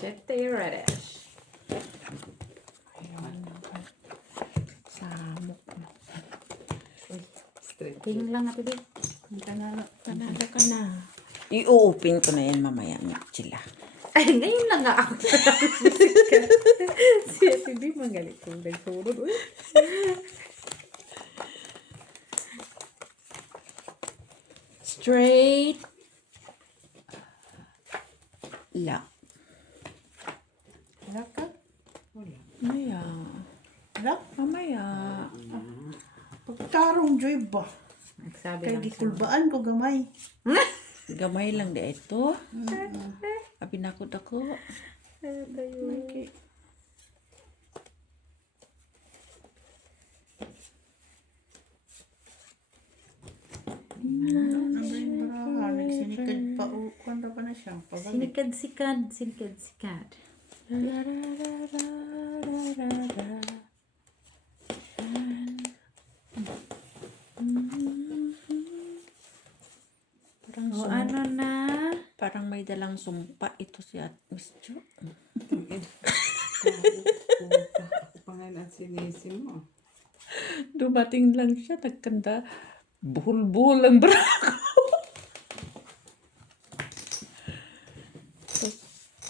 Chete radish. Samok na. Straight. Tingin lang natin din. Panalo Ka na. I-open ko na yan mamaya nga sila. Ay, ngayon lang nga ako. Si Ate B, magalit kong nagsurod. Straight. Lock. Harap ka? Wala. Mamaya. Harap? Mamaya. Pagkarong joy ba? Nagsabi Kaya lang siya. gikulbaan ko gamay. Gamay lang di ito. Pinakot ako. Okay. Nagsinikad pa. Kwanta pa na siya. Pabalik. Sinikad. Parang, O ano na? parang may dalang sumpa ito si Miss Jo. Ako pa nga ang sinisim mo. Dumating lang siya. Nagkanda. Buhol-buhol ang bra ko.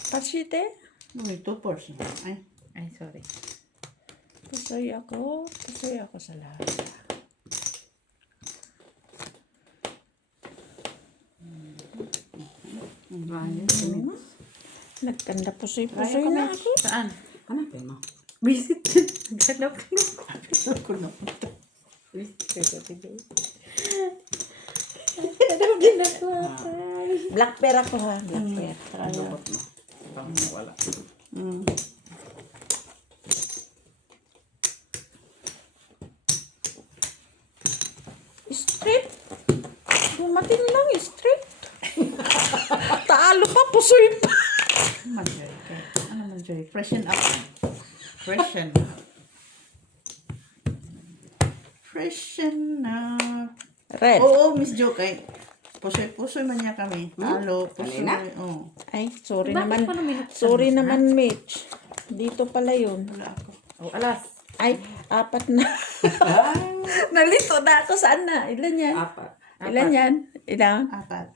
Pasite. Ito portion. Ay. Ay, sorry. Pasay ako. Pasay ako sa lahat. Nagkanda pusoy-pusoy na ako. Saan? Hanapin mo. Visit. Naghanap ko. Ako na. Ano din ako? Black pear ako ha. Black pear. Lukot mo. Parang wala. Straight. Dumating lang straight. Talo pa, pusoy pa. Manjoy. Ano manjoy? Freshen up. Freshen up. Freshen up. Red. Oo, Miss Jo. Kay pusoy-pusoy man niya kami. Talo. Pusoy. Kanina? Oo. Ay, sorry Bakit naman. pa namin Sorry naman, Mitch. Dito pala yun. Wala ako. Oh, alas. Ay, apat na. Nalito na ako. Saan na? Ilan yan? Apat. Ilan yan? Ilan? Apat.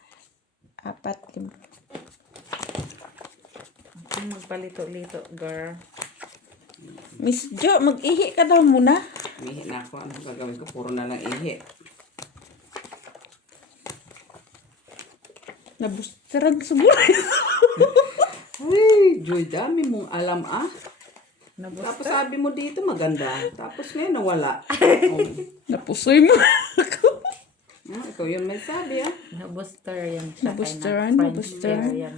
Apat. Lima. Kung magpalito-lito, girl. Miss Jo, mag-ihi ka daw muna. Ihi na ako. Ano gagawin ko? Puro na lang ihi. Nabusteran siguro. Ay, Joy, dami mong alam ah. Nabuster? Tapos sabi mo dito maganda. Tapos ngayon nawala. Oh. Napusoy mo ako. Ah, ikaw yung may sabi ah. Nabuster yan siya. Nabusteran, Fresh nabusteran. air yan.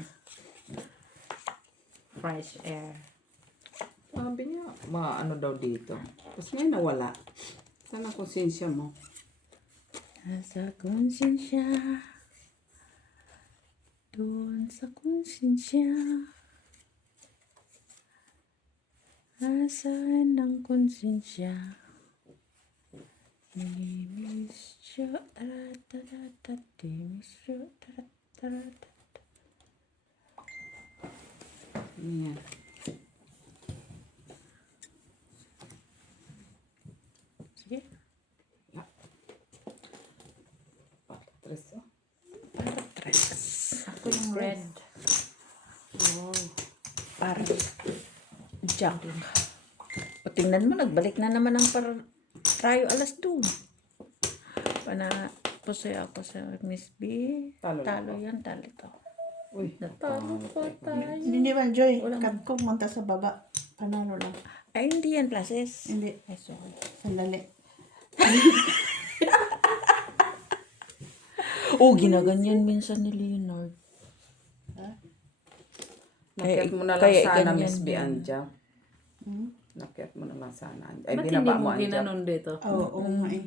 Fresh air. Sabi niya, ano daw dito. Tapos ngayon nawala. Saan ang konsensya mo? Nasa konsensya. Doon sa konsensya. Nasaan ang konsensya? Miss Jo, taratatatate, Miss Jo, taratatatate. Ayan. Sige. Patres oh. Tres. Ako yung red. Oh. Para junk. O tingnan mo, nagbalik na naman ang trayo alas 2. Pana, pusoy ako sa Miss B. Talo Talo yan, talo to. Uy. Natalo pa tayo. Hindi man Joy. Wala man. Katkog man ta sa baba. Panalo lang. Ay, hindi yan classes. Hindi. Ay, sorry. Sandali. Oh, ginaganyan minsan ni Leonard. Nakyat mo na lang Kaya sana, ganyan Miss din. Bianja. Nakyat mo na lang sana. Ay, Ba't hindi binaba mo mo Anja. ginanon dito? Oo, nga eh.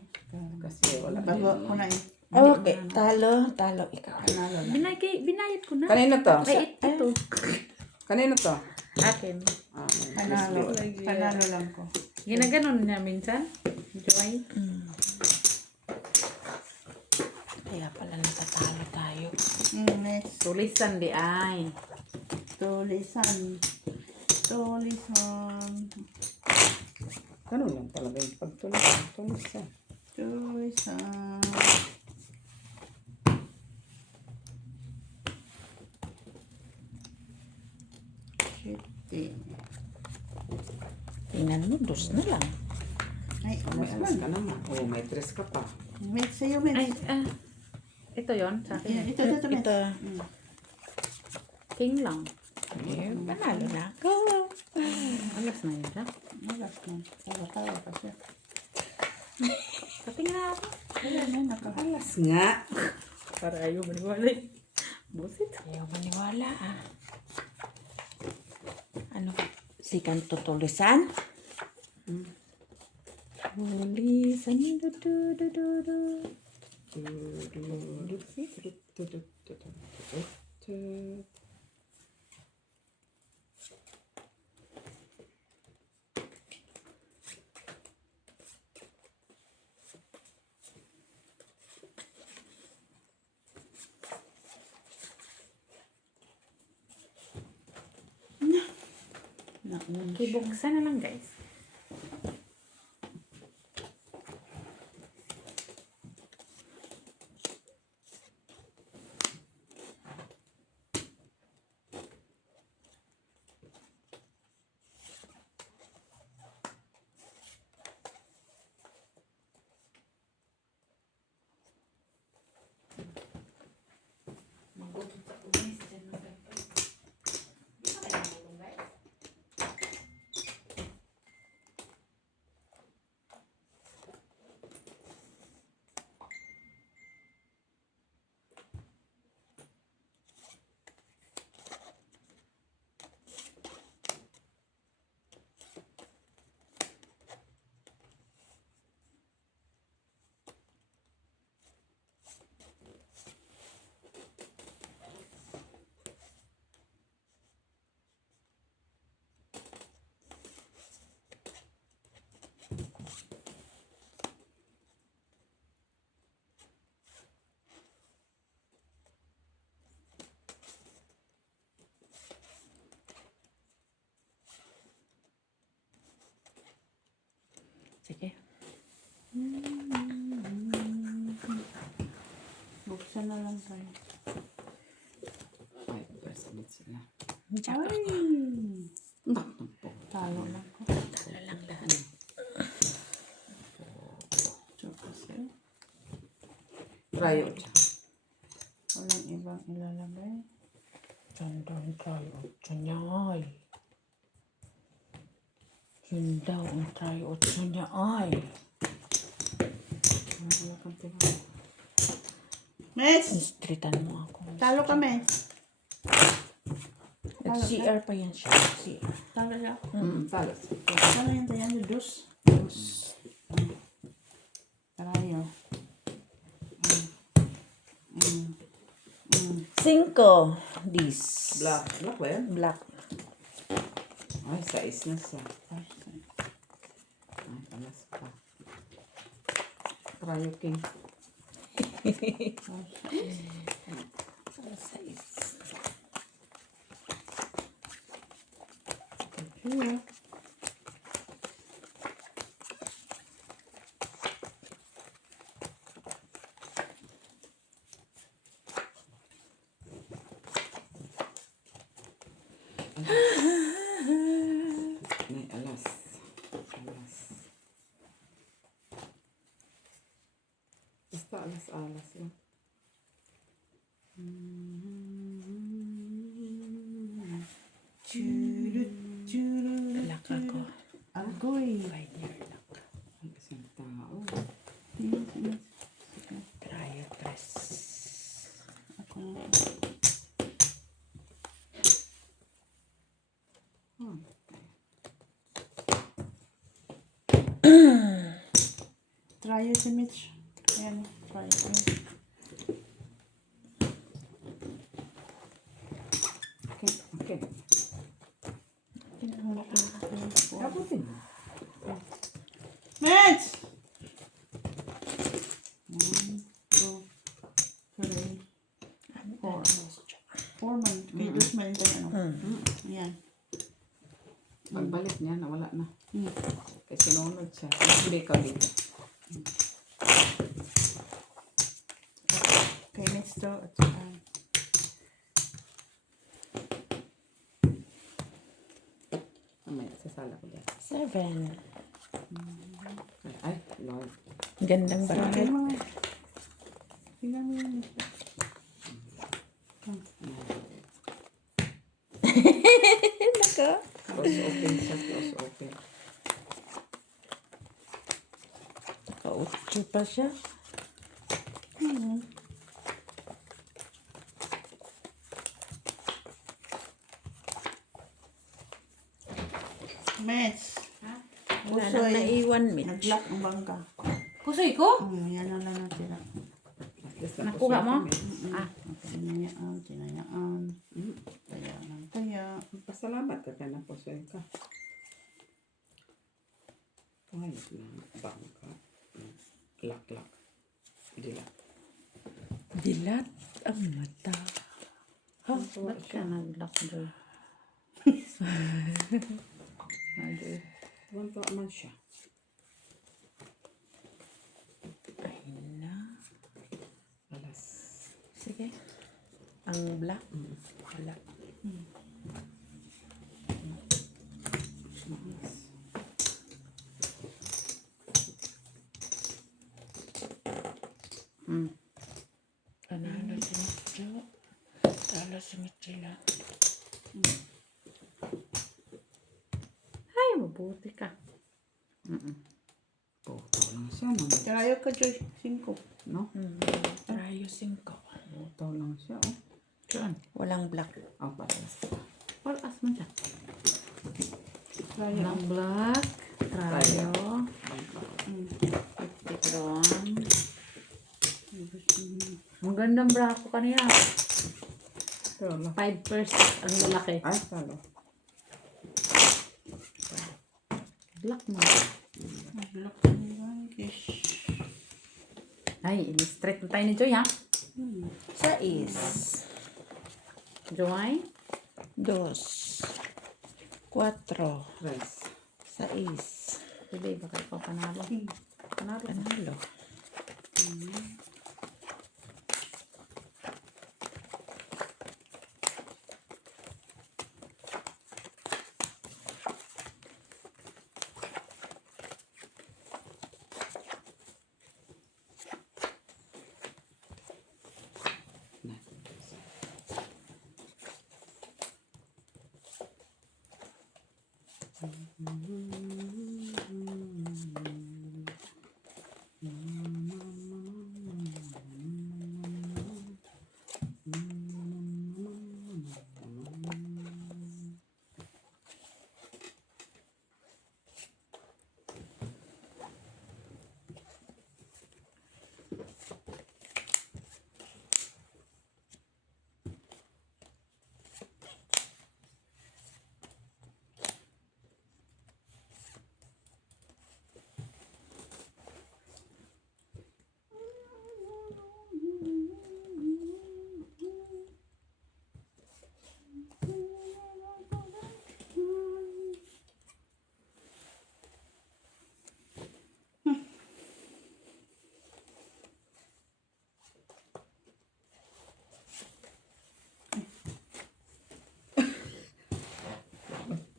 Kasi wala. Bago ko na eh. Okay, talo ikaw. Panalo lang. Binayad ko na. Kanino to? Ay, ito. Kanino to? Akin. Panalo. Lagi. Panalo lang ko. Ginaganon niya minsan. Joy. Kaya pala natatalo tayo. Next. Tulisan di ay. Tulisan. Tulisan. Ganun lang talaga yung pagtulisan. Tulisan. Tulisan. Shitty. Tingnan mo, dos na lang. Ay, May alas alas man. ka naman. Oo, may tres ka pa. Mate sa'yo, Ay, mate. ito yon sa akin. Ito, mate. Ito. King lang. Eh, panalo na ako. Alas na yun, ha? Alas man. Tawa pa siya. Patingin na ako. Ayan, yan, Alas nga. Para ayaw maniwala eh. Busit. Ayaw maniwala ah. Ano? Si Kanto Tulisan? Tulisan. Du, du, du, du, du. Ibuksan na lang, guys. Sige. Buksan na lang tayo. Ay, bracelet sila. Ay! Nakapok. Talo lang ko. Talo lang lahat. Tsaka sa'yo. Try it siya. Walang ibang ilalagay. Tandaan tayo. Tanyay. Yun daw ang tayo. Tanyay. Wala kang tingin. Miss! Istritan mo ako. Talo ka, miss. At CR pa yan siya. CR. Talo siya. Talas. Talo yun tayo. Dus. Dus. Tarayo. 5. This. Black. Black ba yan? Black. Ay, sais na siya. Ay, alas pa. Try yung king. Here. May alas. Alas. Basta alas-alas lang. Churut, churut. Black ako. Agoy. 5 year lock. Ay, isang tao. Trial dress. Ako. Try it si Mitch. Ayan, try it. Okay, okay. Tingnan mo. Kaputin. Mets! 1, 2, 3, 4. 4 man. Kaya dos man yung tayo, ano? Ayan. Pagbalik niya, nawala na. Hmm. Kasi sinunod siya. Hindi ka dito. Kay Mets to. At saka, Mamaya, sasala ko dyan. 7. Ay, Lord. Gandang bahay. tingnan mo. Tingnan mo yun. Nako. Close open siya, close open. Naka-8 pa siya. Mets! Wala nang Pusoy. naiwan, Mitch. Nag-lock ang bangka. Pusoy ko? Yan na lang natira. At least Nakuha mo? Ah, Tinayaan, tinayaan. Taya ng taya. pasalamat ka ka na po sa ka. Ay, bangka. Lak-lak. Dilak. Dilat ang mata. Ha? Ba't ka nag-lock doon? Tuwan-tuwa man siya. Ay na. Alas. Sige. Ang black. Wala. Panalo si Mitcho. Panalo si Mitcho lang. Ay, mabuti ka. Boto lang siya. No? Tirayo ka, Joy. 5. No? Rayo 5. Boto lang siya. Oh. Saan? Walang black. Oh, patas. Palas mo siya. Tirayo. Ng black. Trayo. Tikron. Ang gandang black ko kanina. Pero lang. 5% ang lalaki. Ay, talo. Black mo. Nag-lock ang kish. Ay, in-straight na tayo ni Joy, ha? 6. Joy? 2. 4. Rice. 6. Pwede, baka ikaw panalo. Panalo. Panalo.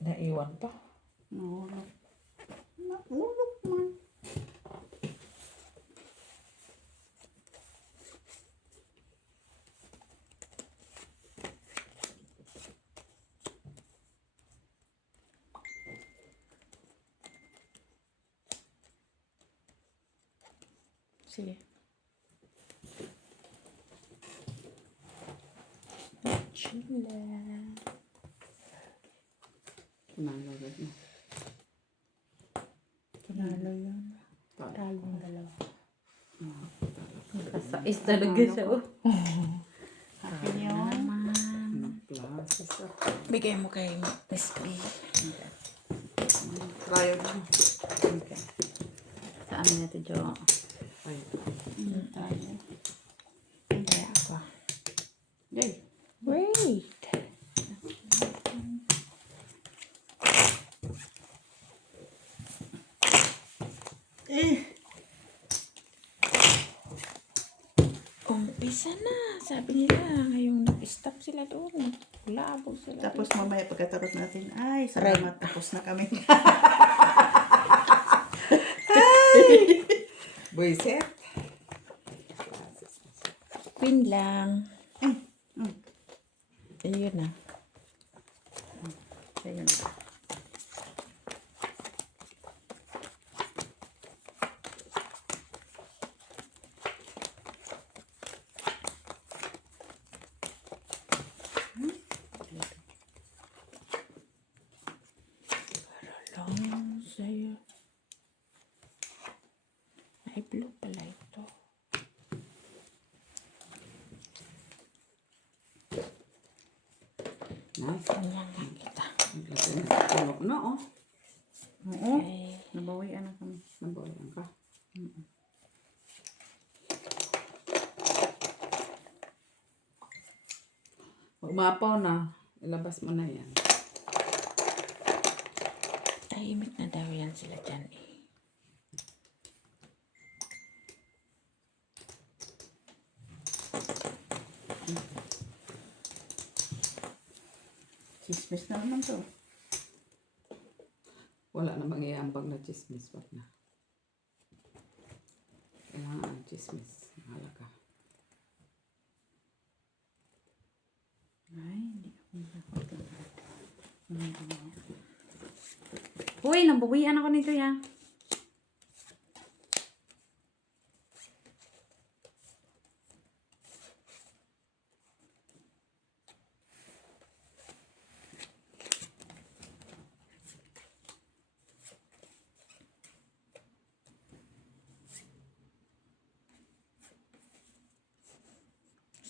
Naiwan pa. Nahulog. Nahulog man. Sige. Chila. Nalagad na. Panalo yun. Talo. Talong dalawa. Kasais talaga siya, oh. Akin yun. Naman. Nag-plus. Bigay mo kay Miss B. Trial ko. Okay. Saan na ito, Jo? Ay. Tayo. Kaya ako. Yay. Wait. Umpisa na. Sabi nila, ngayong nag-stop sila doon. Labog sila. Tapos mamaya pagkatapos natin, ay, salamat, tapos na kami. Buisit. Queen lang. Mm. Ayun na. Ayun na. Parang sa'yo. Ay, blue pala ito. Nice. Ganyan lang kita. Tulog na, oh. Oo. Okay. Nabawian na kami. Nabawalan ka. Pag mapaw na, ilabas mo na yan. Tahimik na daw yan sila dyan eh. Chismis na naman to. Wala namang iambag na chismis. Wag na. Kailangan ang chismis. Mahalaga. Ay, hindi ako. Uy, nabawian ako nito ya.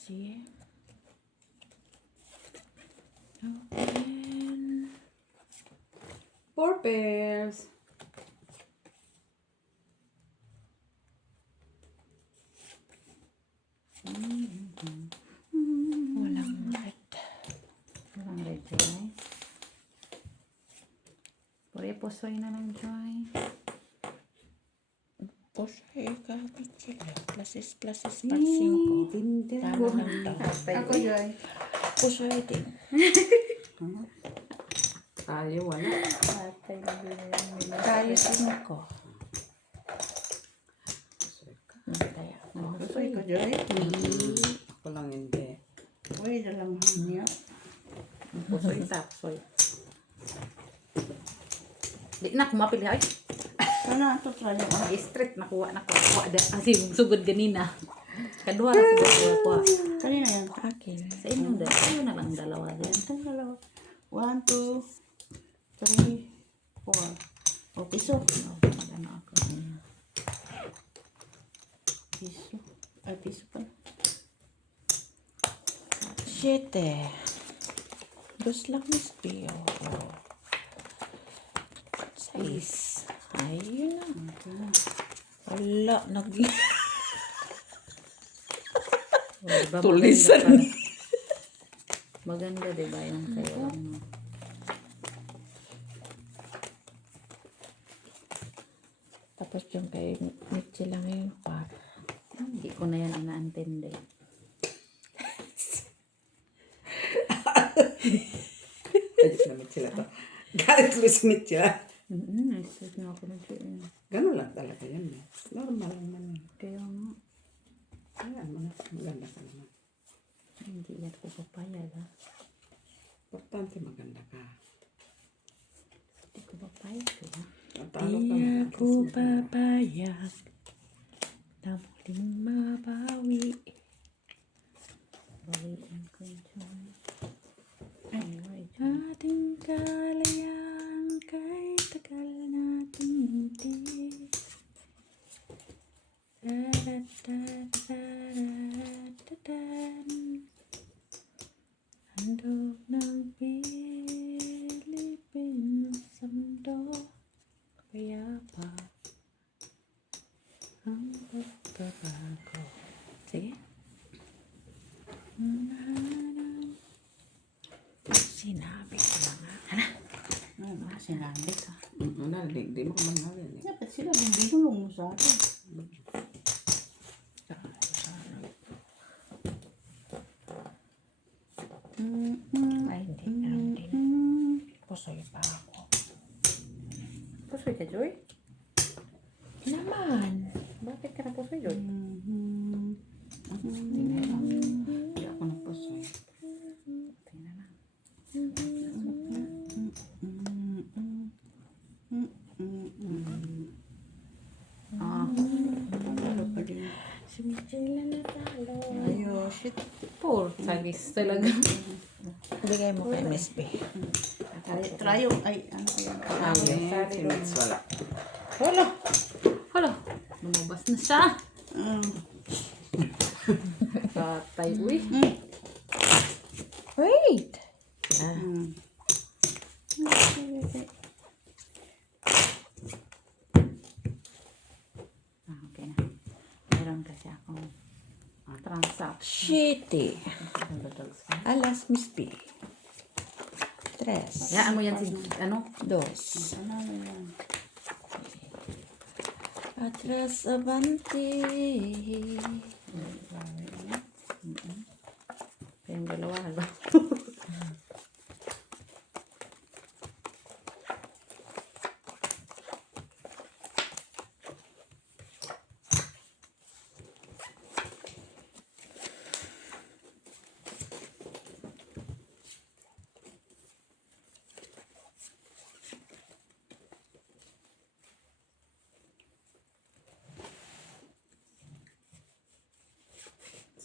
See? Open. 4 pairs. Walang red. Walang red, guys. Puri pusoy na lang, Joy. Pusoy gamit sila. Pluses par 5. Tama lang daw. Ako, Joy. Pusoy din. Tayo, wala. Atay na din yung nila. Tayo 5. Kaya ako. Pusoy ko, Joy. Ako lang hindi. Uy, dalamhan niya. Pusoy ta, pusoy. Di na, kumapil ay. Sana ito try mo. Straight, nakuha. Kasi sugod ganina. Kadua na siguro kuha. Kanina yan. Akin. Sa inyo din. Sa'yo na lang dalawa din. Ang dalawa. 1, 2, 3, 4. O, piso. Magano ako. Piso. Ay, piso pa. 7. Dos lang mis Pio. 6. Ayun na. Wala. Diba, Tulisan. Maganda, diba, yung kayo. Tapos yung kay Mitzi lang yung par. Hindi ko na yan inaantindi. Galit namin sila to. Galit mo si Mitya. Naisip na ako na dyan. Ganun lang talaga yan. Normal naman. Kaya nga, Ayan mo na. Maganda ka naman. hindi yan ko papayag, ha? Importante maganda ka. Hindi ko papayag, ha? Talo ka Di na. ako papayag na muling mabawi. Bawiin ko dyan. Ating kalayaan kay tagal natin hindi. Da-da-da-da-da-da-dan. Handog ng Pilipino sa mundo. payapa ang pagbabago. Sige. Sinabi ko na nga. Ano ba sinabi ka? Wala, di mo kumangalin eh. Dapat sila yung binulong mo sa atin. Ay, hindi. Meron din. Pusoy pa ako. Pusoy ka, Joy? Naman. Bakit ka na pusoy, Joy? Hindi ako nagpasoy. Tingnan na. Ano pa din? Si Michelle na talo. Ayo, shit. Poor sagis talaga. Bigay mo kay Miss B. Trayo. Ay, ano yan? Si Mitz wala. Hala! Hala! Lumabas na siya. Katay, uy. Wait! Okay na. Meron kasi akong transaction. Shitty. Alas, Miss B. Tres. Hayaan mo yan si, ano? Dos. Ano yan? Atras avanti. Kayong dalawa, hala.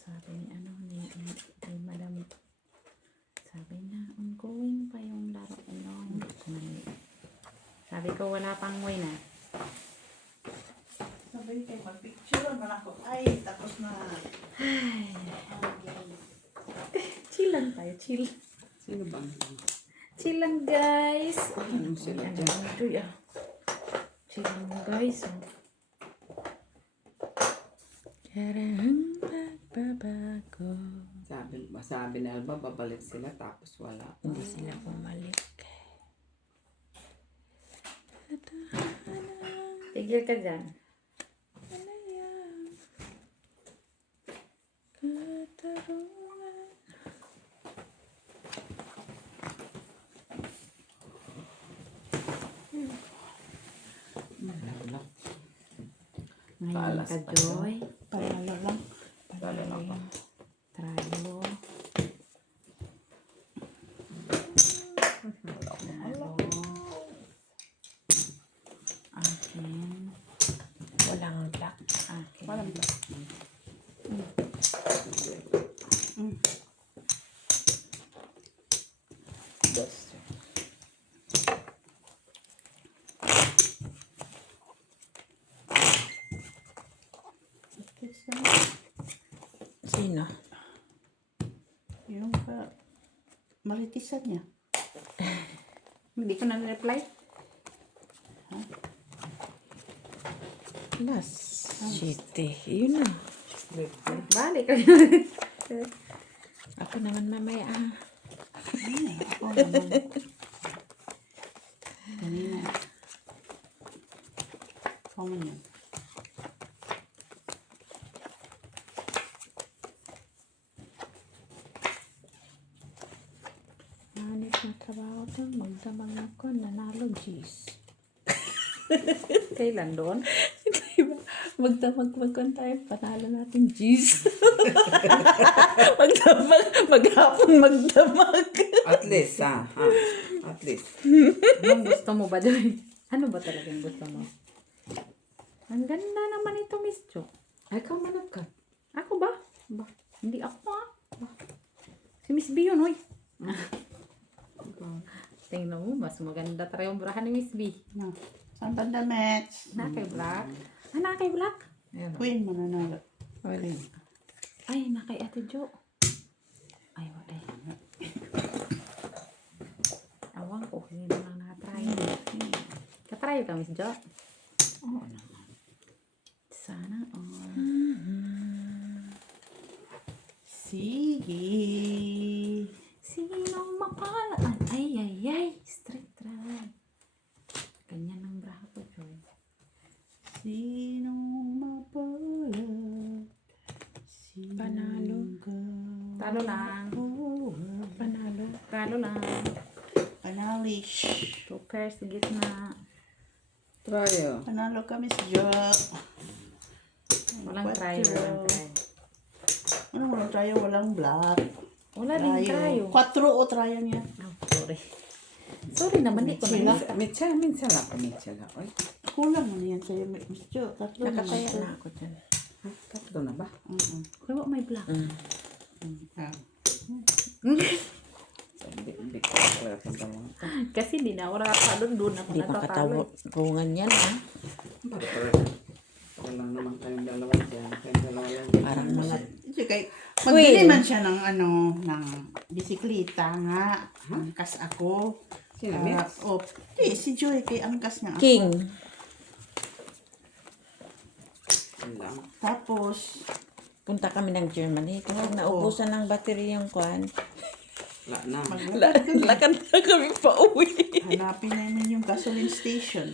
Sabi ni ano ni Madam, sabi na ongoing pa yung laro sabi ko wala pang way na. Sabi kayo, mag-picture man ako. Ay, tapos na. Chill lang tayo, chill. Sino ba? Chill lang guys. Anong sila Ano dyan? ito ya? Chill lang guys. Karang pagbabago. Sabi na Alba, babalik sila tapos wala. Hindi sila bumalik. Tigil ka dyan. Katarungan. Wala. Ngayon Paalas ka, pa Joy. Panalo lang. Wala na ako. Trayo. Akin. Walang black. Akin. Walang ba? Dos. Sino? Yung maritisan niya. Hindi ko na reply. Last. Shitty. Yun na. Balik ka. Ako naman mamaya. Ay, ako naman. Kanina. Ako naman. Hanip na trabaho doon. Magdamang ako. Nanalo. Jeez. Kailan doon? Diba? Magdamag tayo. Panalo natin. Jeez. Maghapon magdamag. At least, ha? At least. Anong gusto mo ba, Joy? Ano ba talagang gusto mo? Ang ganda naman ito, Miss Jo. Ay, ikaw manap ka. Ako ba? Ba? Hindi ako Ba? Si Miss B yun, oy. Tingnan mo, mas maganda tayo yung brahan ni Miss B. No. Saan banda, Mets? Nakay black. Nakay black. Ayan. Queen, mananalo. Wala. Ay, nakay Ate Jo. Ay, wala. Awang ko, hindi na lang nakatry. Katry Mag-try ka, Miss Jo. Oo naman. Sana all. Sige. Sinong mapalaan? Ay. Straight try. Ganyan ang braha ko, Joy. Sinong mapalad? Panalo. Talo lang. Panalo. Talo lang. Panalish. 2 pairs sa gitna. Try Panalo ka, Miss Jo. Walang try. Ano walang tayo? Walang black. Wala din tayo. 4 o tayo niya. Oh, sorry. Sorry naman, di ko na. Minsan lang. Oy, Kulang mo yan sa'yo, Miss Jo. 3 naman. Nakataya na ako dyan. tatlo na ba? Kaya wag may black. Ah. Hindi ko kaya kung dalawa. Kasi di na ako nakakalo doon ako Hindi natatalo. makatawungan yan, ha? Wala naman kayong dalawa dyan. Kayong dalawa lang. Parang mga... Magbili man siya ng ng bisikleta nga. Angkas ako. Sino, Miss? Si Joy kay angkas nga ako. King. Yun lang. Tapos, Punta kami ng Germany. Kapag naubusan ng battery yung kwan, Wala na. maglakad kami. lakad na kami pa uwi. Hanapin namin yung gasoline station.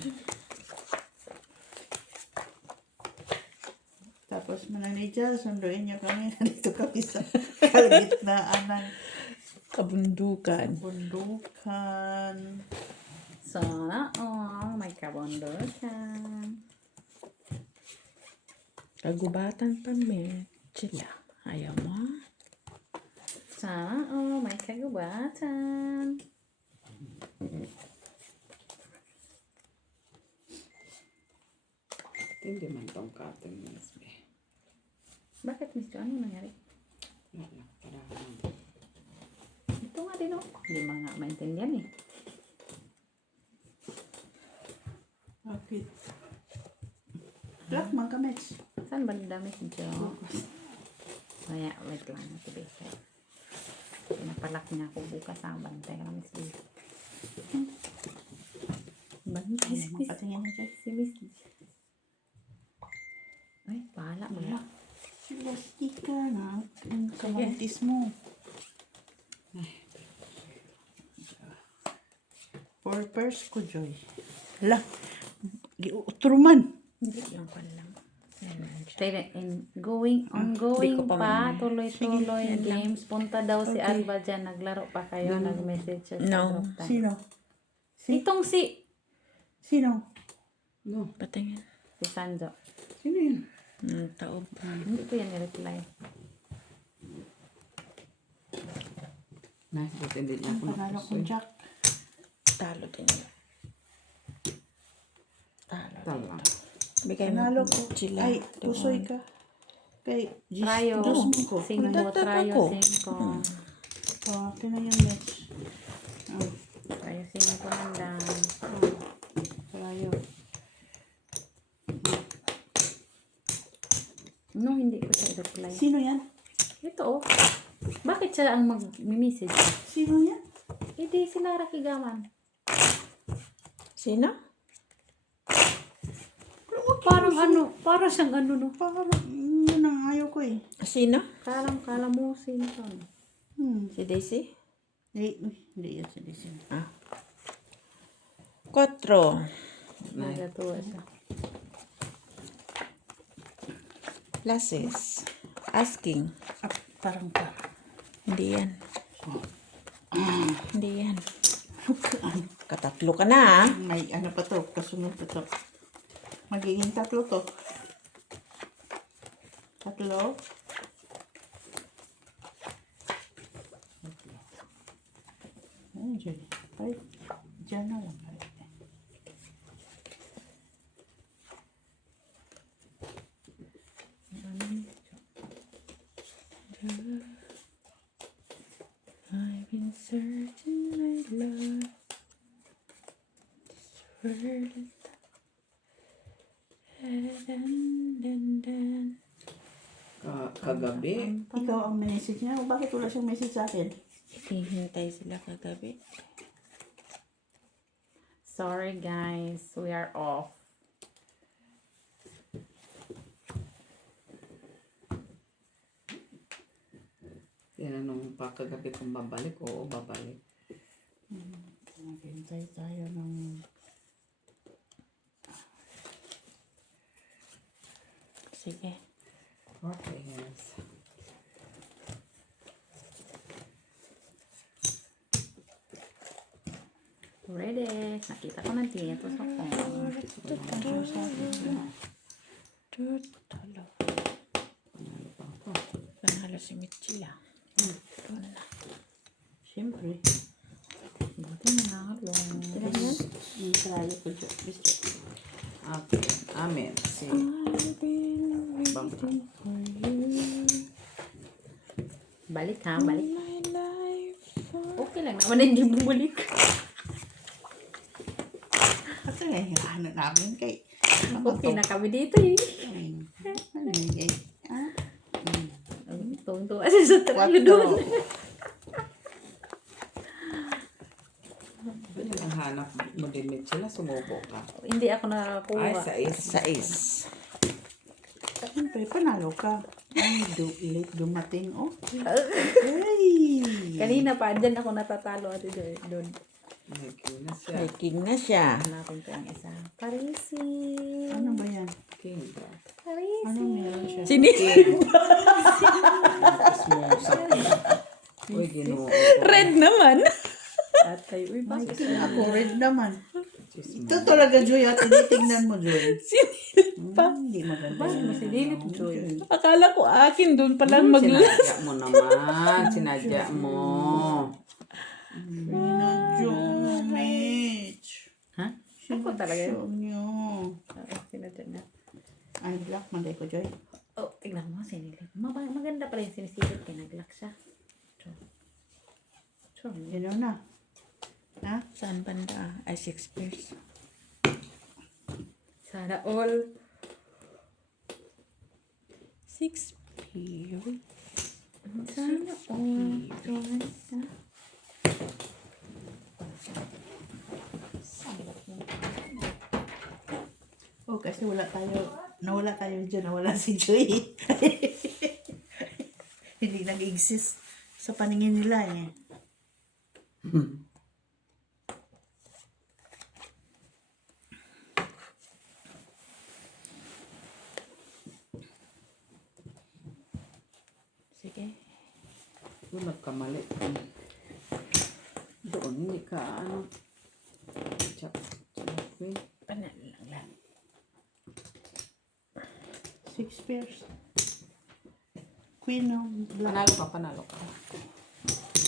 Tapos mananager, sunduin niyo kami. Nandito kami sa kalagitnaan ng Kabundukan. bundukan. Sana all may kabondosan. Kagubatan pa sila. Ayaw mo? Sana all may kagubatan. Hindi man tong cotton, Miss. Bakit, Miss Jo? Ano nangyari? Wala. Parang Ito nga din, oh. Hindi mga maintindihan, eh. Okay. Black man kami. Saan ba ang dami, Miss Jo? Kaya, wait lang. Ito, basic. Pinapalak niya ako bukas ang bantay ka, Miss Jo. Bantay si Miss. Patingin na dyan. Si Miss. Ay, bahala mo na. Plastic ka na. Ang kamantis mo. Purpose ko, Joy. Hala. Giutruman. Hindi yung kwan lang. Stay in going ongoing Hindi ko pa pa, man- tuloy-tuloy games. Punta daw si Alba dyan. Naglaro pa kayo. Nag-message siya sa No. group time. Sino? Itong si Sino? no. Patingin. si Sanjo. Sino yun? Taob. Hindi ko yan i-reply. Nice, but hindi niya ako Panalo napusoy. kong Jack. Talo din yun. Talo. Tama. Bigay Panalo mo ko. sila. Ay, doon. pusoy ka. Kay Trayo. Dos mo ko. Cinco. Nagtataka Trayo. ko. Cinco. Ito na yung match. Trayo. Cinco man lang. Trayo. No, hindi ko siya i-reply. Sino yan? Ito, oh. Bakit siya ang mag-message? Sino yan? Hindi sila Rakigaman. Sino? Parang ano, parang siyang ano, no? Parang, yun ang ayaw ko eh. Sino? Parang kalamusin to. Si Daisy? Hindi yan si Daisy. 4. Nagatuwa siya. Classes. Asking. Parang Hindi yan. Hindi yan. Katatlo ka na, ha? may ano pa to, kasunod pa to. Magiging 3 to. 3. Ay, dyan. Ay, dyan na lang. I've been searching my love. This world. Dan. Kagabi. Ikaw ang message niya. Bakit wala siyang message sa akin? Hihintay sila kagabi. Sorry guys, we are off. Tinanong pa kagabi kung babalik. Oo, babalik. Naghintay tayo ng... Sige. 4 years. Ready. Nakita ko ng tito sa phone. Talo. Panalo pa ako. Panalo si Michila. Doon na. Siyempre. Buti nanalo. Yung trayo ko dyan. Gusto. Okay. Amen. Si Bangka. Balik ha, balik. My life. Okay lang naman hindi bumalik. Kasi ano namin kay... Okay na kami dito eh. Ano yun kay... Ah? Tuwang-tuwa siya sa trayo doon. Ano ang hanap mo din, Mitchell? Sumubo ka. Hindi ako Ay, nakakuha. sais. Siyempre, panalo ka. Ay, late dumating. Oh. Ay! Kanina pa, dyan ako natatalo ate doon. Nag-king na siya. May king na siya. Hanapin ko ang isa. Parisi. Ano ba yan? King ba? Parisi. Ano meron siya? Tapos mo sa Uy, ginoo ko. Red naman. At kayo, uy, bakit? Ako red naman. Chismo. Ito talaga, Joy. At tinitingnan mo, Joy. Hindi maganda. Bakit mo sinilip, Joy? Akala ko akin doon pala Sinadya mo naman. Sinadya mo. Sinadyo mo, Mitch. Ha? Ako talaga yun. Sinadyo nyo. Sinadya na. Ay, black. Manday ko, Joy. Oh, tignan mo, sinilip. Maganda pala yung sinisilip. Kinaglock siya. Sure. Sino na? Ha? Saan banda? Ay, 6 pairs. Sana all. 6 pairs. Sana all. Sana. Oh, kasi nawala tayo dyan, nawala si Joy. Hindi nag-exist sa paningin nila eh. Sige. Tulad ka mali. Doon, hindi ka, ano. Chap. Panalo lang lang. 6 pairs. Queen of black. Panalo ka.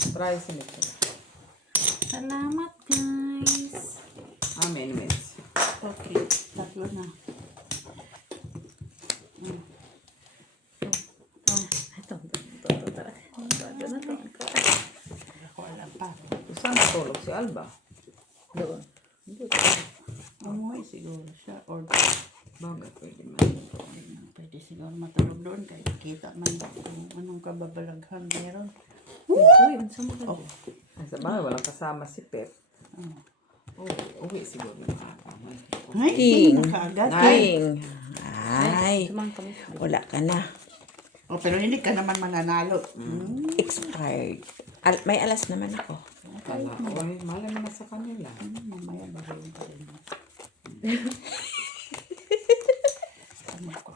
Price ni Mitchell. Salamat, guys. Amen, Mitch. Okay, tatlo na. Ito talaga. Ito na to. Ako alam pa. Saan natulog si Alba? Doon. Umuwi siguro siya or Bagay, pwede man. pwede siguro matulog doon kahit kita man kung anong kababalaghan meron. Uy, unsa mo ka Oh, Ay, sa bagay, walang kasama si Pep. Uwi siguro yung ay, King. king na kaagad. King. Ay. Sumang kami. Wala ka na. Oh, pero hindi ka naman mananalo. Expired. May alas naman ako. Kala, uy, malay mo na sa kanila. Mamaya babayin pa rin. Ano ko?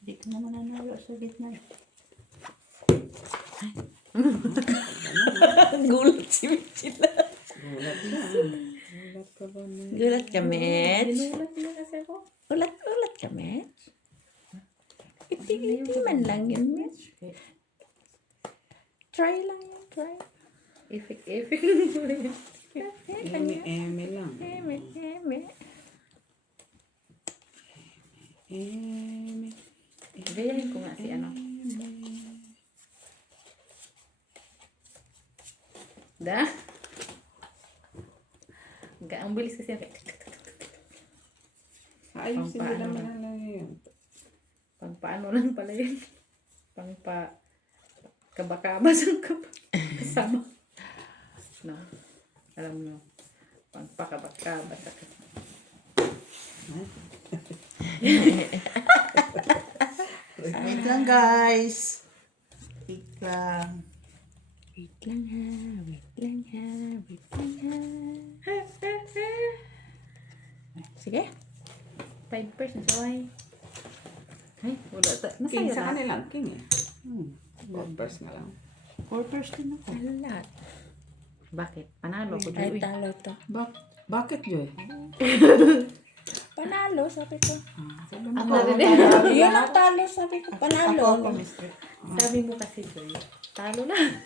Hindi ka naman nanalo sa gitna. Gulat si Michila. Gulat siya. Gulat ka ba na? Gulat ka, Mitch. Dinulat niya kasi ako. Ulat ka, Mitch. Iti man lang yun, Mitch. Try lang yun, try. Efik. Eme lang. Eme. Eme. Gayahin ko nga si ano. Da? Ang bilis kasi. Ayusin Pampaano nila lang. na yun. Pang paano lang pala yun. Pang pa kabakabas ang kasama. No. Alam mo. Pagpakabat-kabat ako. Wait lang, guys. Wait lang. Wait lang ha, wait lang ha, wait lang ha. Sige. 5% joy. Ay, wala. King Masaya sa na. kanila. King eh. Hmm. Bumpers na lang. 4 din ako. Alat. Bakit? Panalo ko, Ay, Joy. talo to. Bakit, Joy? Panalo, sabi ko. Sabi mo Ang ko, narinig. Yun ang talo, sabi ko. Panalo. Ako, mister. Sabi mo kasi, Joy. Talo lang.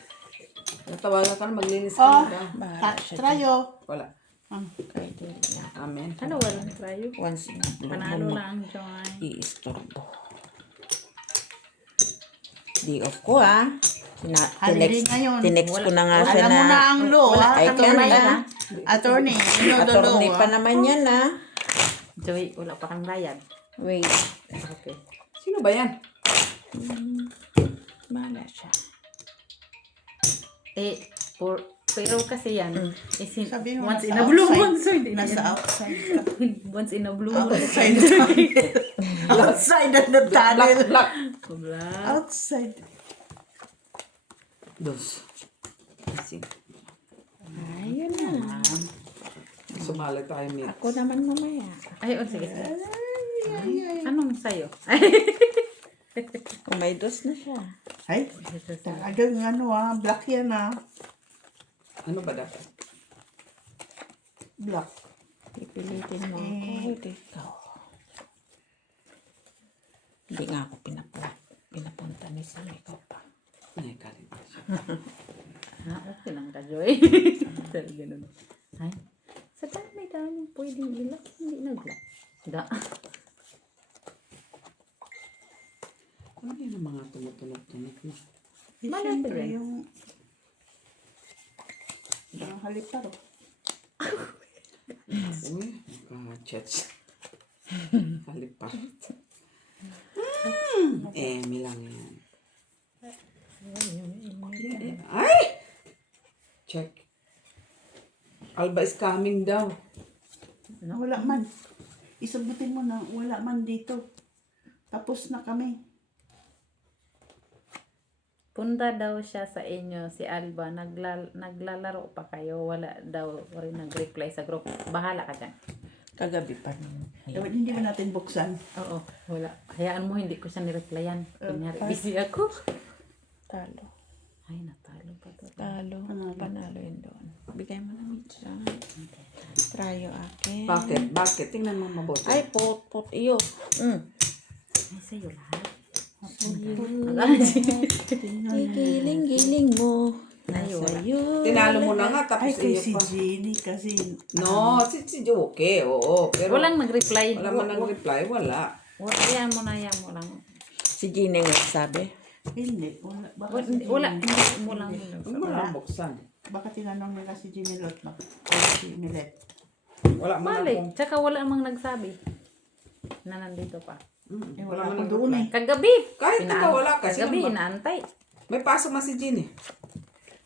natawagan ka na, maglinis Oh. ka na daw. Bahala siya. Trayo. Wala. Kahit hindi niya. Amen. Ano, walang tayo? Once in a blue Panalo moon, lang, Joy. iistorbo. Day off ko ah. Holiday ngayon. Tinext ko na nga siya Alam mo na na. ang law, ha? Ay, Attorney kaya ka? Attorney. You know the law, Attorney pa ha? naman yan ah. Joy, wala pa kang bayad. Wait. Okay. Sino ba yan? Bahala siya. Pero kasi yan, Sabi mo, once nasa in a blue outside. moon. So, hindi na Nasa yan. outside ka. Once in a blue moon. Outside. Outside of the tunnel. Black. Wala. Outside. Dos. Kasi, Ayun na. sumali tayo, Mir. Ako naman mamaya. Ay, sige, sige. Anong sayo? Kung may dos na siya. Ay, talagang ano black yan Ano ba dapat? Black. Pipilitin mo ako. Ito ikaw. Hindi nga ako pinapunta ni Sam. Ikaw pa. Ay, kalit na siya. Okay lang ka, Joy. Sabi ganun. Ay, sa dami-dami pwedeng ilak, hindi nag-lock. Da. Ano yan ang mga tumutunog-tunog na? Malapit Siyempre yan. yung haliparo. Uy, naka-chats. Halipat. Emi lang yan. Ay! Check. Alba is coming daw. Wala man. Isabutin mo na wala man dito. Tapos na kami. Punta daw siya sa inyo, si Alba. Naglalaro pa kayo. Wala daw rin nag-reply sa group. Bahala ka dyan. Kagabi pa nung. Dapat hindi ba natin buksan? Oo, wala. Hayaan mo, hindi ko siya nireplyan. Kunyari, busy ako. Talo. Ay, natalo pa to. Talo. Panalo yun doon. Bigay mo na mitsa. Trayo akin. Bakit? Bakit? Tingnan mo mabuti. Ay, pot. Iyo. Ay, sa'yo lahat. Gigiling mo. Nasa iyo. Tinalo mo na nga, Ay, tapos kay iyo si pa. Jenny kasi. No, si Joke, oo. Pero Walang nag-reply. wala man nag-reply, wala. Hayaan mo na, hayaan mo lang. Si Gina nga sabi. Hindi. Wala. Baka Wala, si Jenny. wala. Hindi mo lang. Huwag mo lang buksan. Baka tinanong nila si Jenny Lot na. O si Milet. Wala man Mali. akong... Tsaka wala namang nagsabi na nandito pa. Eh, Wala wala man ako doon nag-reply. Kagabi. Kahit ikaw wala ka, Kagabi, sino ba? inaantay. May pasok man si Ginny.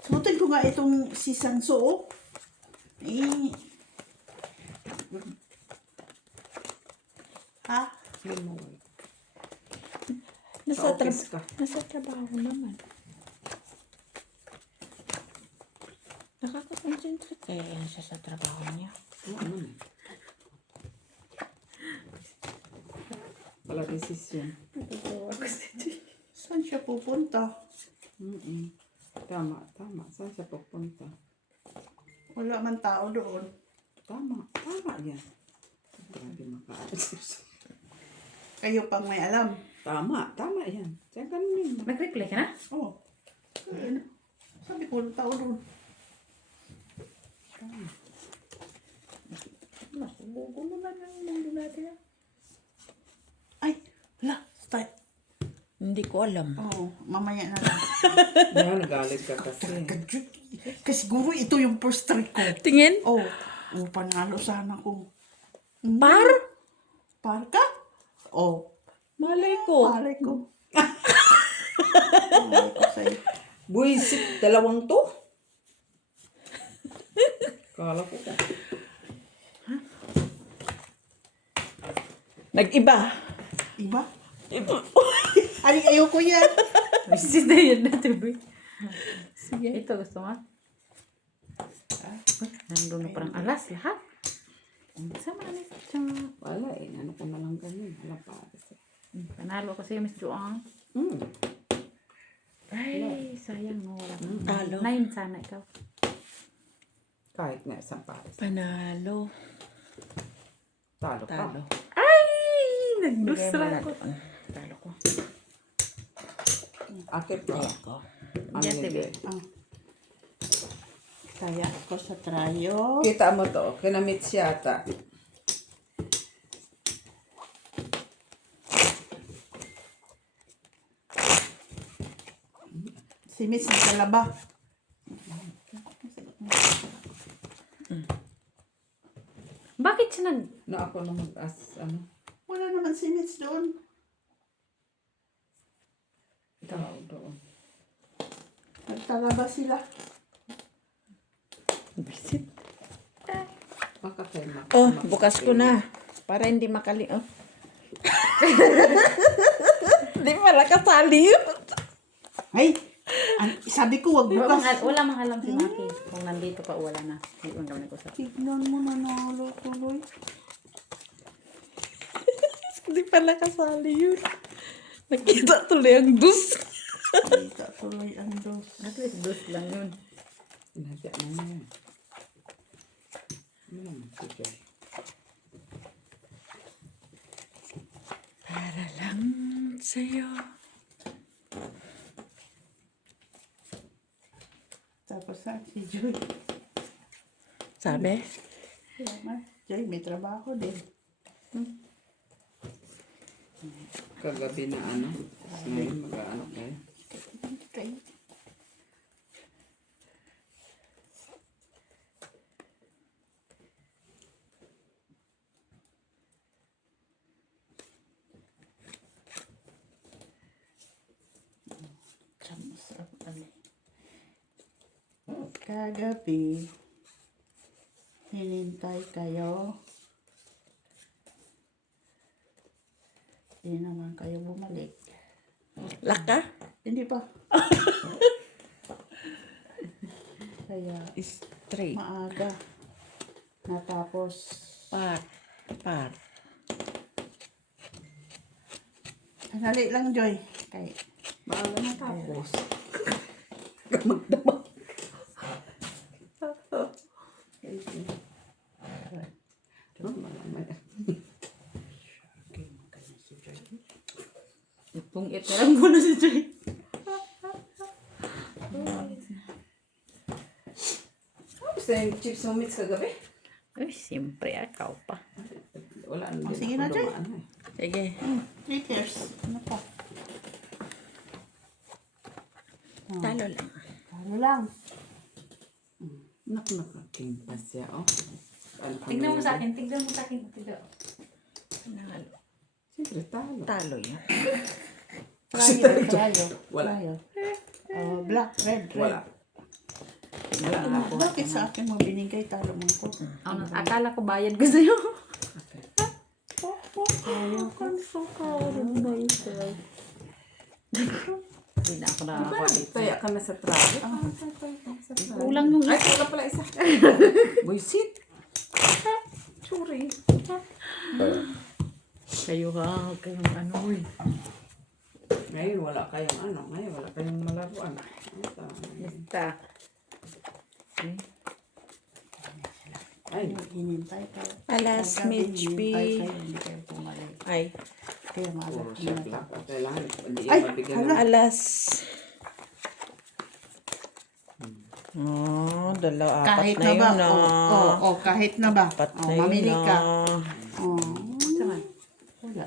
Subutin ko nga itong si Sanso. Eh. Ha? Sige mo. Nasa, Ka-office ka. nasa trabaho naman. Nakaka-concentrate kaya yan siya sa trabaho niya. Oo, ano eh. Wala desisyon. Saan siya pupunta? Tama. Saan siya pupunta? Wala man tao doon. Tama yan. Grabe maka-assist. Kayo pang may alam. Tama yan. Diyan ka namin. Nag-reply ka na? Oh. Ayun. Sabi ko, tao doon. Gugulo na lang yung mundo natin. Ay, wala. Start. Hindi ko alam. Oh, mamaya na lang. Yan, nagalit ka kasi. Kasi siguro ito yung first trick ko. Tingin? Oh, panalo sana ko. Par? Par ka? Oh, Malay ko. palay ko. Palay ko sa'yo. Buisit, 2 to? Kala ko ka. Nag-iba. Iba? Ay, ayoko yan. Visit na yun na tuloy. Sige. Ito, gusto mo? Nandun na parang alas lahat. Sama na Miss Joang. Wala eh. Ano ko na lang ganun. Wala pa. Panalo kasi Miss Joang. Hmm. Ay, sayang no. Wala ka. Talo. 9 sana ikaw. Kahit nga isang pares. Panalo. Talo pa. Talo. Ay! Bigay mo Nagdusra na ko. doon. Talo ko. Akit ko. Ako. Ano Yes, nito? babe. Ah. Kaya ako sa trayo. Kita mo to. Kinamit siya ata. Si Miss Nagkalaba. Bakit siya nag... Na ako na mag-as. Ano? Wala naman si Miss doon. Tao doon. Nagtalaba sila. Visit. Baka kayo Oh, bukas ko na. Para hindi makali... Oh. Hindi pala kasali yun. Ay! Sabi ko, wag bukas. Wala mang alam si Maki. Kung nandito pa, wala na. Hindi mo gawin ko sa... Tignan mo na tuloy. Hindi pala kasali yun. Nakita tuloy ang dus. Kita tuloy ang dos. At least dos lang yun. Sinadya na niya yan. Ano naman si Joy? Para lang sa'yo. Tapos si Joy. Sabi? Joy, may trabaho din. Kagabi na ano? Ngayon mag-ano kayo? Okay. Kagabi, hinintay kayo. Hindi naman kayo bumalik. Laka? Hindi pa. Kaya Straight. maaga natapos. Par. Sandali lang, Joy. Kay Maaga na tapos. Pungit na lang muna si Joy. Gusto yung chips mo mix kagabi? Uy, siyempre ikaw pa. Wala na din sige ako na, Joy. dumaan eh. Sige. 3 years. Ano pa? Talo lang. Talo lang. Nak-nakaking pa siya, oh. Ano kami Tignan mo yun? sa akin. Tignan mo sa akin. Nanalo. Siyempre, talo. Talo yun. Trayo. Wala. Black, red. Wala. Wala na ako. Bakit sa akin mo binigay? Talo mo ko. Ano, akala ko bayad ko sa'yo. Hindi na ako nakakakuha dito. Taya ka na sa travel. Kulang yung Ay, wala pala isa. Buisit. Sorry. Kayo ha, kayong ano eh. Ngayon wala kayong ano. Ngayon wala kayong malaruan. Basta. Eh, Ay, Hinintay ka. Alas, Kagabi, Mitch B. hinintay kayo, hindi kayo bumalik. Ay. Kaya maaga puro ka siya na. lang. Kailangan. Hindi Ay, yung mabigyan hala. ng... Alas. Oh, dalawa, apat Kahit na na ba? yun na. Kahit na ba? Apat na Mamili yun ka. na. sama. Wala.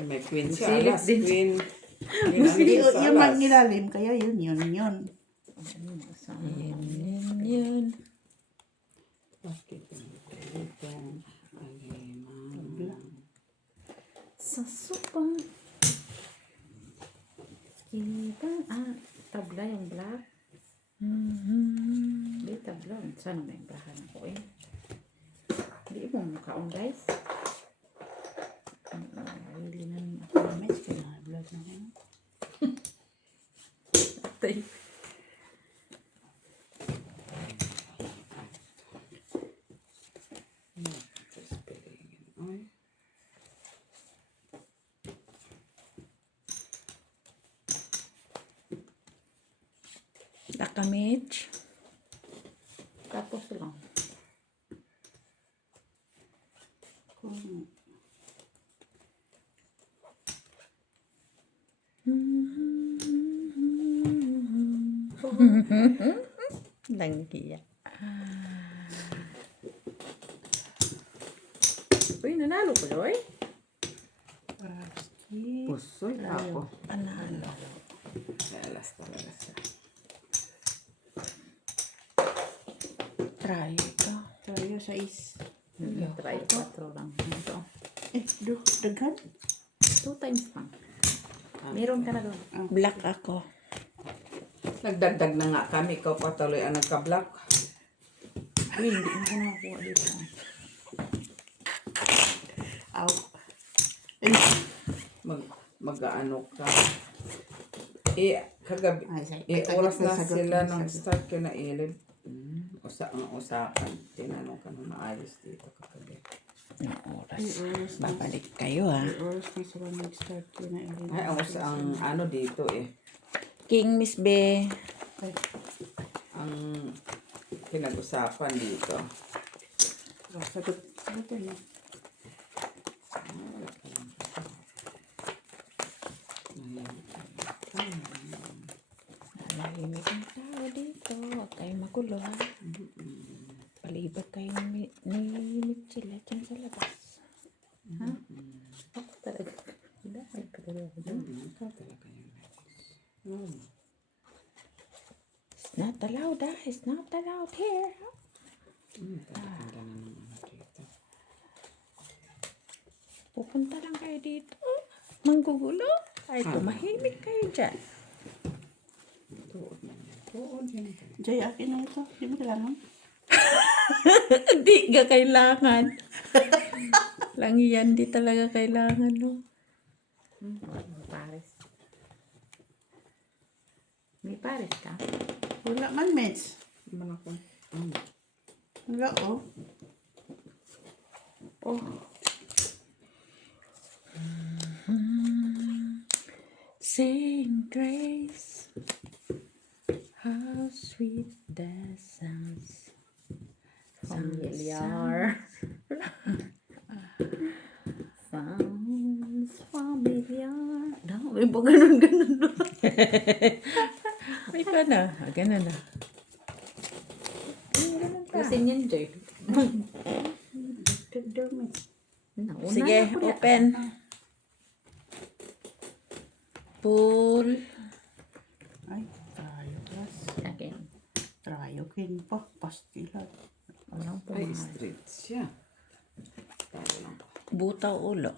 May queen siya. Silip Alas, din. queen. Hindi, Queen yung sa mang alas. ilalim, kaya yun. Yun. Bakit yung kaibigan? Aliman. Sa sopa. Kita. Tabla yung black. Hindi tabla. Saan na yung black ako eh? Hindi mo mukhaon guys. Tapos pilingin. Ay. Lakamich. Tapos lang. Kung Langgiya. Uy, nanalo ko, Joy. Paraski. Pusoy ako. Panalo. Alas talaga siya. Try ito. Tayo sa is. Try 4 lang. Ito. Daghan? 2 times lang. Meron ka na doon. Black ako. Nagdagdag na nga kami. Ikaw patuloy ang nagka-block. Uy, hindi na ako nakakuha dito. Aw. Mag-ano ka. Kagabi. Ay, say- Oras na sagot sila na nang sagot. start ko na ilib. Ang usapan. Tinanong ka na maayos dito kagabi. Ng oras. oras na. Babalik kayo ha. Oras na sila nag-start ko na ilin. Ay, ang ano dito King Miss B. ang pinag-usapan dito. Sagot. Sagutin mo. Nalahimik ang tao dito. Huwag kayong magulo ha. Palibag kayo ni Mitchell dyan sa labas. Ha? Ako talaga. Dahil ka talaga doon. Ikaw talaga yun. It's not allowed ha. It's not allowed here. Talagang ganun ang ano dito. Pupunta lang kayo dito. Manggugulo. Ay, tumahimik kayo dyan. Tuod na yan. Tuod yan. Jay, akin na ito. Hindi mo kailangan. Di ka kailangan. Lang yan, di talaga kailangan, no? Paris. May Paris ka? Wala man, Mets. Man ako. Wala, oh. Oh. Sing grace, how sweet the sounds. Familiar. Sounds familiar. May ba ganun-ganun doon? May pa na. Ganun na. Kasi niyan, Joy. Daw, Mets. Nauna Sige, na ko yan. open. Pull. Ay, tayo. Yes. Akin. Tayo, kin pa. Pastilan. Walang Ay, pumahay. straight siya. Talo lang. Butaw ulo.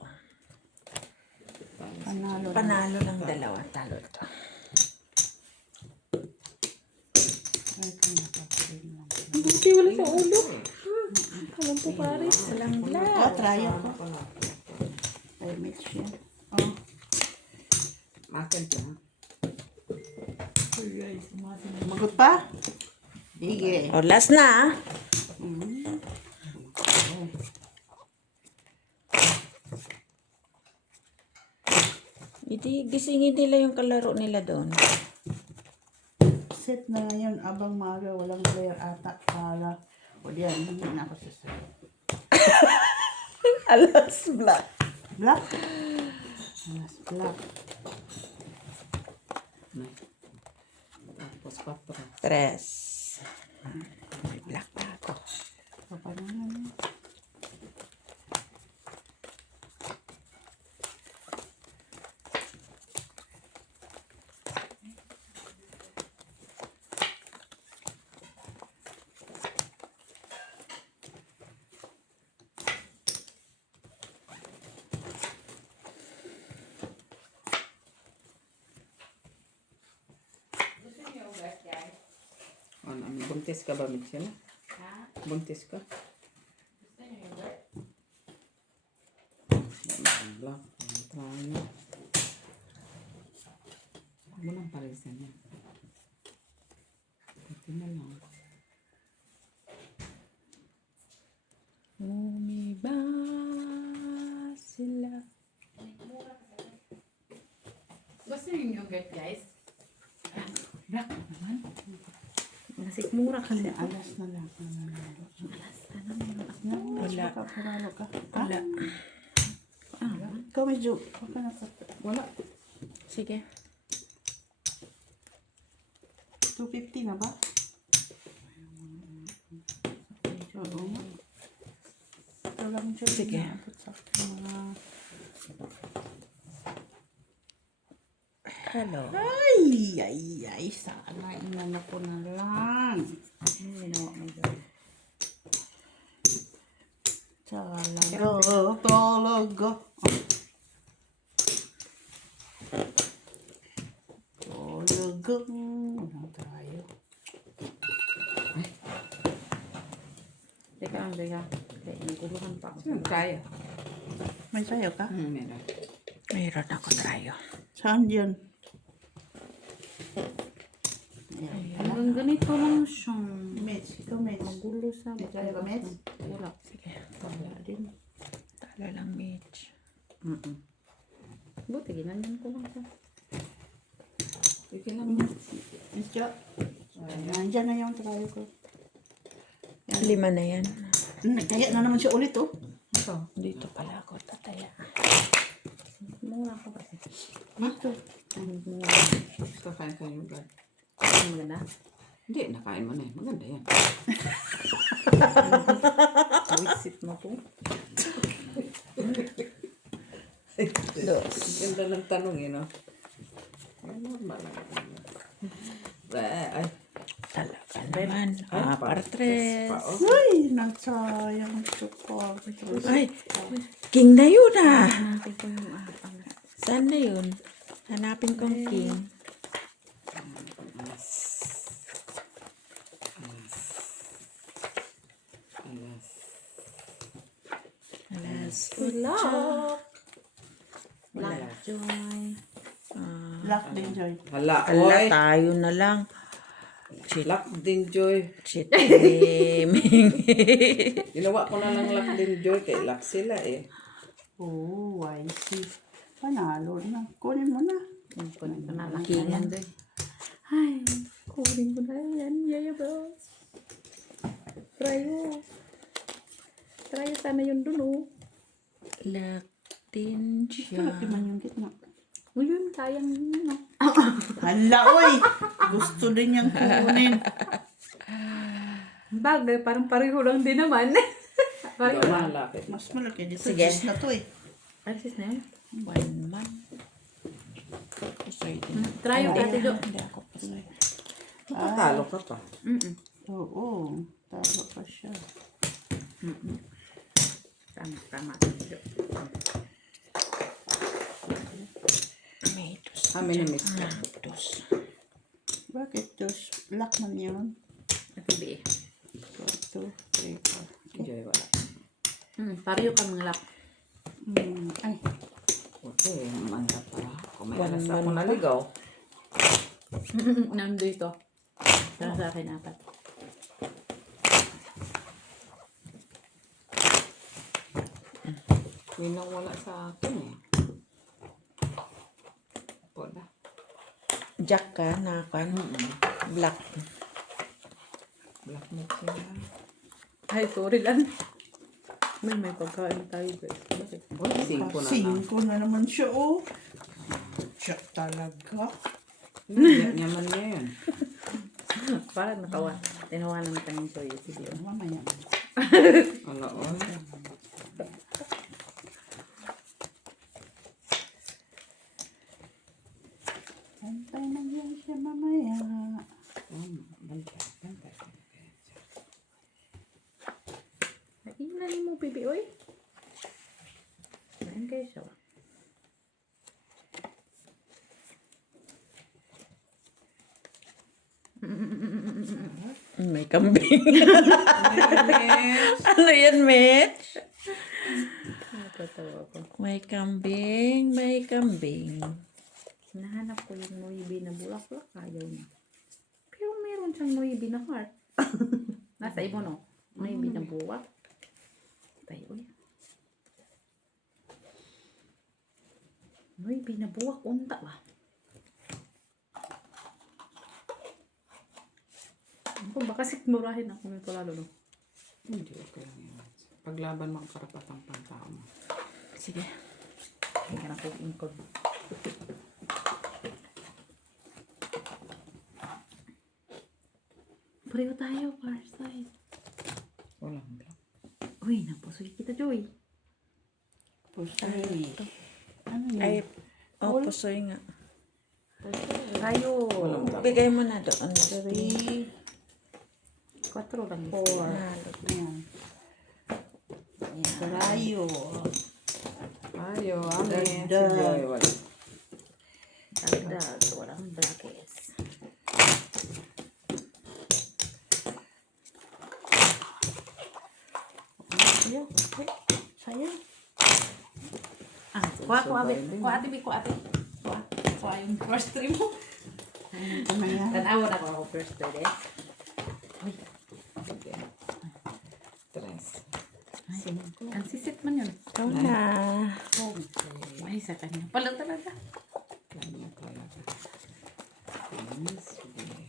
Panalo. Panalo ng dalawa. Talo ito. Ay, pinapapalin lang. Buti wala sa ulo. Alam po Paris. Walang Oh, black. try ako. Ay, Mets yan. Oh. Akin ka. Magot pa? Sige. O, last na. Gisingin nila yung kalaro nila doon. Set na ngayon, abang maga, walang player ata. Para. O diyan, hindi na ako sasagot. Alas black. Black? Alas, black. Tapos patro. Tres. May black pa ako. Kapanangan. Buntis ka ba, Mitchell? Buntis ka? Black. Try na. Huwag mo nang parisan yan. Ito na lang. Umiba sila. Gusto niyo yung yogurt, guys? Black naman. Nasikmura Kasi kasi. alas na lang. Wala. Puralo ka. Wala. Ikaw medyo. Huwag ka na Wala. Sige. 250 na ba? Oo nga. Ito lang siya. Sige. Inaabot sa mga... Hello. Ay, sana inano ko na lang. Ano ginawa mo dyan? Talaga. Wala tayo. Teka lang, teka. Kaya naguluhan pa ako. Kaya. May sayo ka? Meron. Mayroon ako tayo. Saan yan? Hanggang ganito lang siyang Mitch, ikaw Mitch. magulo sa May tayo ka, Mitch? Wala. Sige. Wala din. Talo lang, Mitch. Buti, ginanyan ko lang siya. Sige lang. Mitch, nandyan na yung tayo ko. 5 na yan. Nagtaya na naman siya ulit, oh. Ito. Dito pala ako tataya. Mura ko kasi. Dito. Mura. Gusto kain ka yung God. Ano maganda? Hindi, nakain mo na eh. Maganda yan. Wisit mo to. Ganda ng tanong eh, no? Ay, normal lang. Ay, Talaga naman. pa- Partres. pa- oh. Uy, nagsayang support. Ay, king na yun ah. Hanapin ko yung Saan na yun? Hanapin kong king. Alas. Black Joy. Black din, Joy. Hala, Ala, oy. tayo na lang. Lock din, Joy. Shit. Gaming. Ginawa ko na lang lock din, Joy. Kay lock sila eh. Oh, I see. Panalo na. Kunin mo na. Kunin ko na lang yan doy. Ay, kunin ko na yan. Yaya bros. Try mo. Try sana yun dun oh. Lock din siya. Malaki man yung gitna. Ngayon, sayang yun oh. Hala, oy! Gusto din niyang kunin. Bagay, parang pareho lang din naman. Pareho Ikaw lang. malapit. Mas malaki dito. Sige. Sige. Na to eh. Alexis na yun. 1 month. Pasay din. Try yung ate do. Hindi ako pasay. Makatalo ka pa. Oo. Talo pa siya. Tama, tama. May dos. Kami na mix ka. Dos. Bakit dos? Lock man yun. Natibi eh. 1, 2, 3, 4. Joy, wala. Pareho ka mga lap. Ay. Okay, manda pa. Kung may One alas man ako pa. naligaw. Nandito. Para sa akin apat. May nawala sa akin eh. Wala. Jack ka na kan. Black. Black mo sila. Ay, sorry lang. May pagkain tayo guys. Bakit? Uy, 5 na lang. 5 na naman siya, oh. Siya talaga. Yaman niya yun. Parang natawa. Tinawanan ka ng soy. Sige. Mamaya. Ala, oy. Antay na yan siya mamaya. Bantay, bantay. Ilan mo, baby, oy? Ayan kayo siya. May kambing. Ano yan, Mitch? Natatawa ko. May kambing, may kambing. Hinahanap ko yung noibi na bulaklak. Ayaw niya. Pero meron siyang noibi na heart. Nasa ibo, no? Noibi na buwak. pinabuwak unta ba? Ako baka sikmurahin ako nito lalo no. Hindi, okay lang yun. Paglaban mo ang karapatang pantao mo. Sige. Hindi ka na po ingkod. Pareho tayo, Parasite. Walang lang. Uy, napusoy kita, Joy. Pusoy. Ano yun? Ay, pusoy nga. Tayo. Bigay mo na doon. 3, 4 lang. 4. Ayan. Rayo. Ayo, amin. Si Dagdag. Joy, wala. Dagdag. Walang brackets. Sayo. Sayo. Ah, kuha ate. Kuha ate, kuha ate. Kuha yung first three mo. Ito na yan. Tanawa na ko ako first three eh. Sige. Tres. Ang sisit man yun. Ikaw na. Ay, sa kanya. Pala talaga. Kanya talaga. Yes, sige.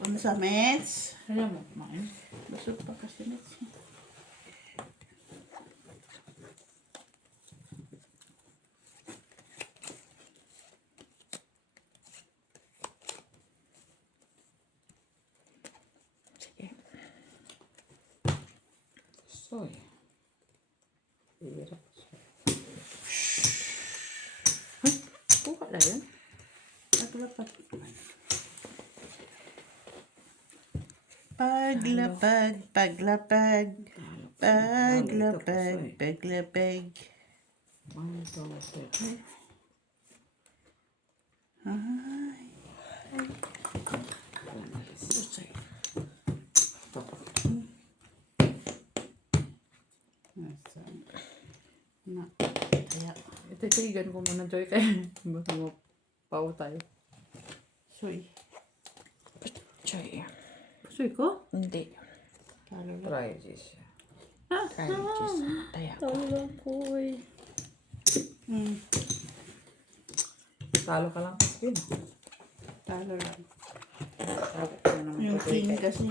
Ano sa meds? Alam mo, kumain. Busog pa kasi meds. Sige. Soy. Hirap. Kuha na yun. Paglapag, paglapag, paglapag, paglapag. 1, 2, 3. Ay, nasa na kaya Ititigan ko muna, Joy, kaya baka mo pao tayo. soy Choy. Pusoy ko? Hindi. talo lang. Try this. Try this. Taya ko. Talo ko eh. Talo ka lang sa spin. Talo lang. Sarap ko naman Yung pusoy king kayo. kasi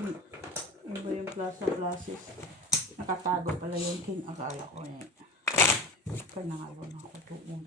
iba yung plaza glasses, nakatago pala yung king, akala ko eh panangalo na ako doon.